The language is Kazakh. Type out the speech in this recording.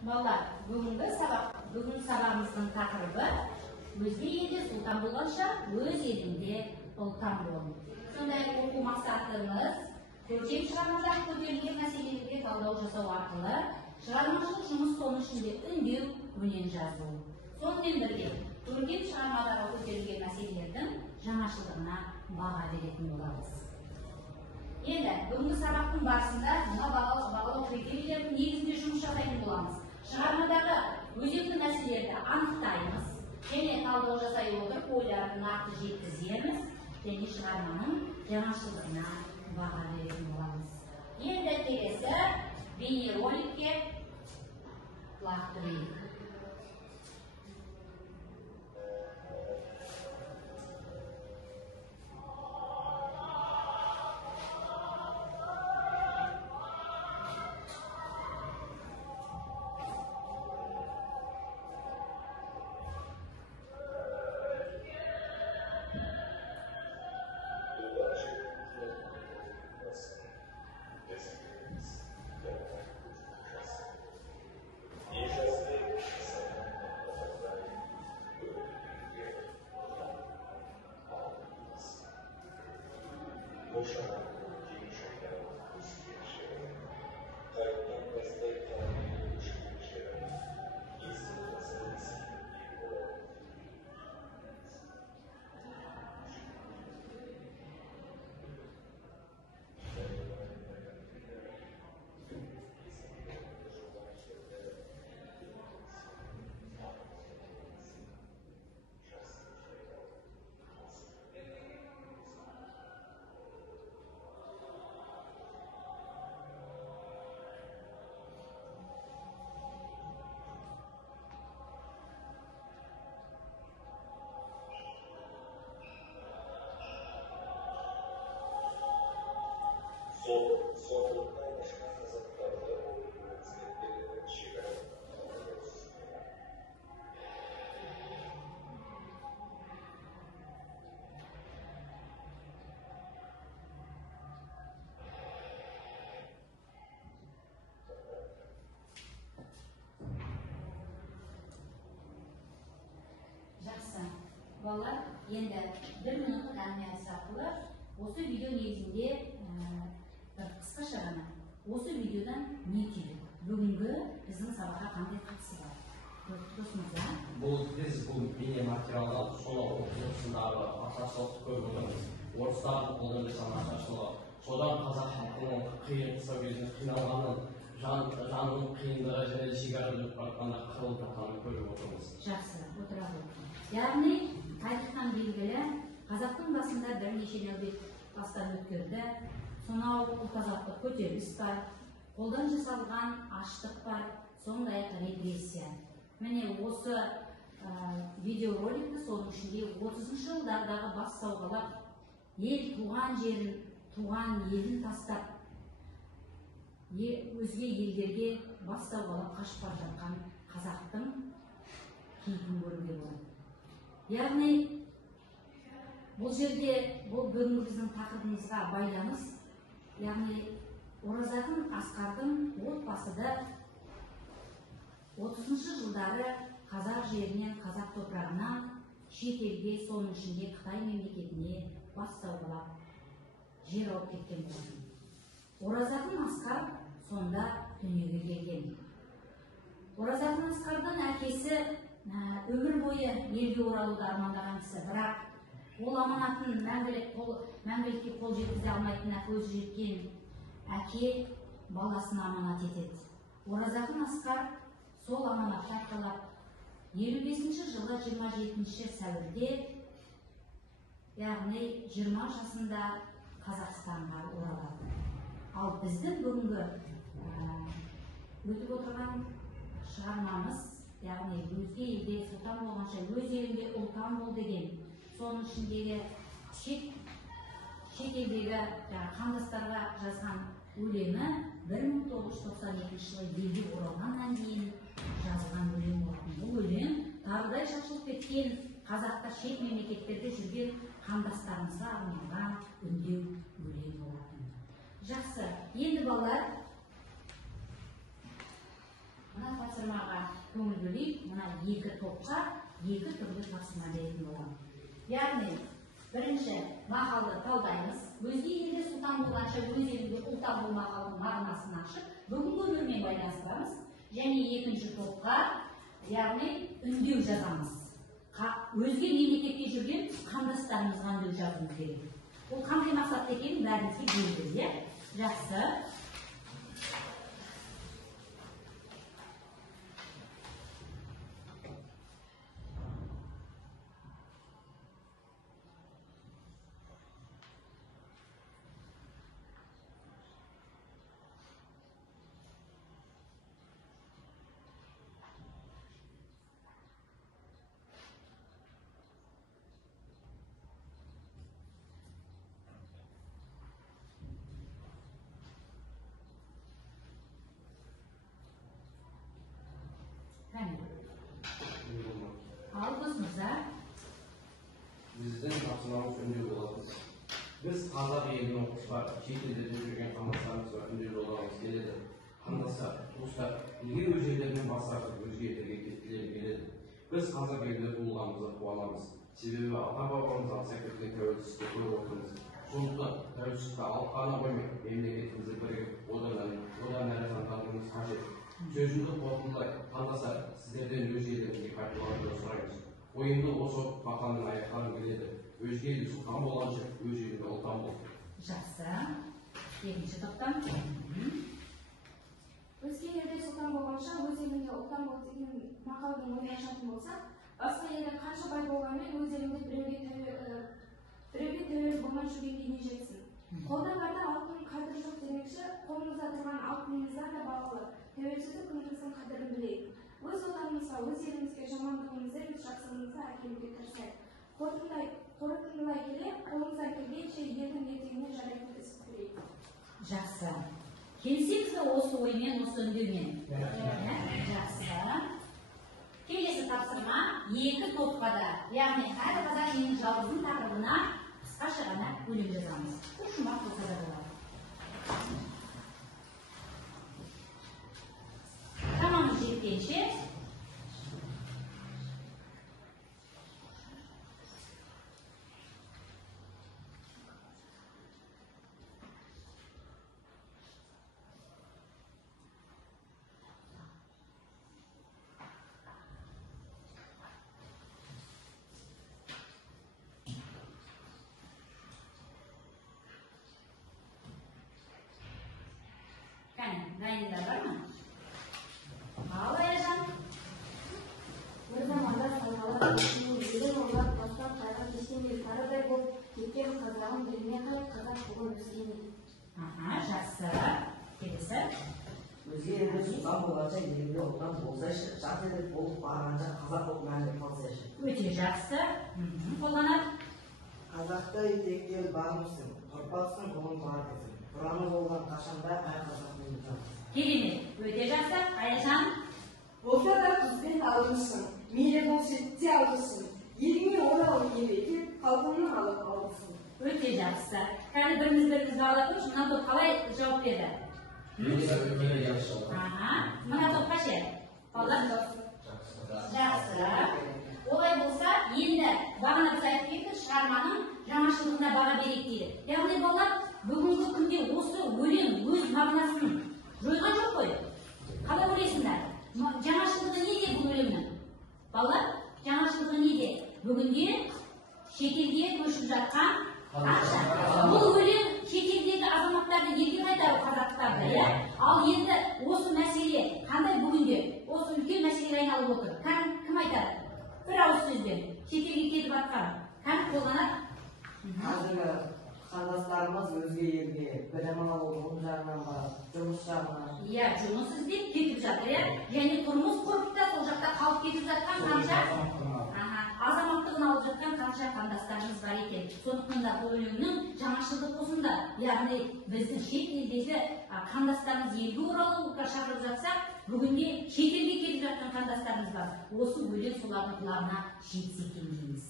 Балалар, бүгінгі сабағымыздың тақырыбы өзге елде сұлтан болғанша өз елінде ұлтан бол. Сондай оқу мақсатымыз көркем шығармадағы көтерілген мәселелерге талдау жасау арқылы шығармашылық жұмыс соның ішінде үндеу, өлең жазу. Сонымен бірге көркем шығармадағы көтерілген мәселелердің жаңашылдығына баға беретін боламыз. Енді бүгінгі сабақтың барысында мына бағалау критерийлерінің негізінде жұмыс жасайтын боламыз. Шығармадағы өзекті мәселелерді анықтаймыз және талдау жасай отырып ойларды нақты жеткіземіз және шығарманың жаңашылдығына баға беретін боламыз. Енді келесі бейнероликке құлақ түрейік. Жақсы. Балалар, енді 1 минуттық әңгіме арқылы осы видео негізінде қысқаша ғана осы видеодан не түйдік? Бүгінгі біздің сабаққа қандай қатысы бар? Досымызда? Біз бұл бейне материалда соны оқытысындағы ашаршылықты көріп отырмыз. Орыстардың қолдан жасаған ашаршылығы, содан қазақ халқының қиын қыстау кезінде қиналғанын, жанның қиындығы және шекарада өтіп баратқанда қырылып жатқанын көріп отырмыз. Жақсы, отыра ғой. Яғни тарихтан белгілі қазақтың басында бірнеше нәубет бастан өткерді. Сонау ұлт-азаттық көтеріліс бар, қолдан жасалған аштық бар, сондай-ақ репрессия. Міне осы видеороликті соның ішінде 30-шы жылдардағы бас сауғалап, ел туған жерін, туған елін тастап, өзге елдерге бас сауғалап қашып бара жатқан қазақтың кейпін көруге болады. Яғни бұл жерде бұл бүгінгі біздің тақырыбымызға байланыс, яғни Оразақын Асқардың отбасыда 30-шы жылдары қазақ жерінен, қазақ топырағынан шетелге, соның ішінде Қытай мемлекетіне бас сауғалап жер алып кеткен болатын. Оразақын Асқар сонда дүниеге келген. Оразақын Асқардың әкесі өмір бойы елге оралуды армандаған кісі, бірақ ол аманатын мәңгілікке қол жеткізе алмайтынына көзі жеткен әке баласына аманат етеді. Оразақын Асқар сол аманатты арқалап 55-ші жылы 27-ші сәуірде, яғни 20 жасында Қазақстанға оралады. Ал біздің бүгінгі өтіп отырған шығармамыз, яғни өзге елде сұлтан болғанша өз елінде ұлтан бол деген, соның ішіндегі шет елдегі қандастарға жазған өлеңі 1992 жылы елге оралғаннан кейін жазылған өлең болатын. Бұл өлең тарыдай шашылып кеткен қазақта шет мемлекеттерде жүрген қандастарымызға арналған үндеу өлең болатын. Жақсы, енді балалар, мына тапсырмаға көңіл бөлейік. Мына екі топқа екі түрлі тапсырма беретін боламын. Яғни, бірінші мақалды талдаймыз. Өзге елде сұлтан болғанша өз елінде ұлтан болмағанның мағынасын ашып, бүгінгі өмірмен байланыстырамыз. Және екінші топқа, яғни үндеу жазамыз. Өзге мемлекетте жүрген қандастарымызға үндеу жазуымыз керек. Ол қандай мақсатта екенін бәрімізге белгілі. Жақсы. Алғыз мырза. Біздің тапсырмамыз үндеу болатын. Біз қазақ елінің оқушылар, шет елде жүрген қандастарымызға үндеу жолдағымыз келеді. Қандастар, туыстар, неге өз жерлерінен бас тартып өзге елдерге кеткілері келеді? Біз қазақ елінде туылғанымызға қуанамыз. Себебі ата-бабамыз аңсап кеткен тәуелсіздікті көріп отырмыз. Сондықтан тәуелсіздікті алып қана қоймай, мемлекетімізді бірігіп, одан әрі жандандыруымыз қажет. Сөзімді қорытындылай, қандастар, сіздерден өз елдеріңізге қайтуларыңызды сұраймыз. Ойымды осы мақалмен аяқтағым келеді. Өзге елде сұлтан болғанша, өз елінде ұлтан бол. Жақсы. Екінші топтан. Өзге елде сұлтан болғанша, өз елінде ұлтан бол деген мақалдың ойын ашатын болса, басқа елде қанша бай болғанмен өз елінде біреуге тәуелді болмай жүргенге не жетсін. Қолда барда алтын қадірі жоқ демекші, қолымызда тұрған алтынымыздан да бағалы. Тәуелсіздік күніміздің қадірін білейік. Өз отанымызға, өз елімізге жамандығымызды емес жақсылығымызды әкелуге тырысайық. Қорытындылай келе, қолымыздан келгенше елдің ертеңіне жарайтын іс көрейік. Жақсы. Келісеміз бе осы оймен, осы үндеумен? Жақсы. Келесі тапсырма екі топқа да, яғни әр қазақ елінің жалғыздың тақырыбына қысқаша ғана өлең жазамыз. Үш шумақ болса да болады. Тамамыз жеткенше дайындар бар ма? Ал Айжан. Бір заманда сайғалар елін олар бастан қайған кешенде тарыдай болып кеткен қазағын білме қай қазақ бүгін өзгені. Жақсы. Келесі. Өзге елде сұлтан болғанша елінде ұлтан болсайшы, жат елде болып барғанша қазақ болып мәңгі қалсайшы. Өте жақсы. Қолданады. Қазақты етекке бармысың, ұрпақсың қолын бар десің. Ұраны болған қашанда әр қазақ болып жатыр. Керемет. Өте жақсы. Айжан. Болса да қызбен алғышсың, мейлі бол шетте алғышсың. Еліңе орал еңбек, халқыңның алып алғысың. Өте жақсы. Қазір біріміз бағалап көрші, мына топ қалай жауап берді? Мына топқа ше? Жақсы. Олай болса, енді бағана біз айтып кеттік, шығарманың жаңашылдығына баға берейік дейді. Яғни балалар, бүгінгі күнде осы өлең өз мағынасын жойған жоқ қой. Қалай ойлайсыңдар? Жаңашылдығы неде бұл өлеңнің? Балалар, жаңашылдығы неде? Бүгінде шетелге көшіп жатқан ақша. Бұл өлең шетелдегі азаматтарды елге қайтару қазақтарды, иә? Ал енді осы мәселе қандай бүгінде? Осы үлкен мәселеге айналып отыр. Кім айтады? Бір ауыз сөзбен. Шетелге кетіп жатқан. Кім қолданады? Қазіргі қандастарымыз өзге елге білім алу, ғылым жағынан барады, жұмыс жағынан. Иә, жұмыс іздеп кетіп жатыр, иә? Және тұрмыс құрып та сол жақта қалып кетіп жатқан қанша азаматтығын алып жатқан қанша қандастарымыз бар екен. Сондықтан да бұл өлеңнің жаңашылдық осында. Яғни біздің шет елдегі қандастарымыз елге оралуға шақырып жатса, бүгінде шетелге кетіп жатқан қандастарымыз бар. Осы өлең солардың құлағына жетсе екен дейміз.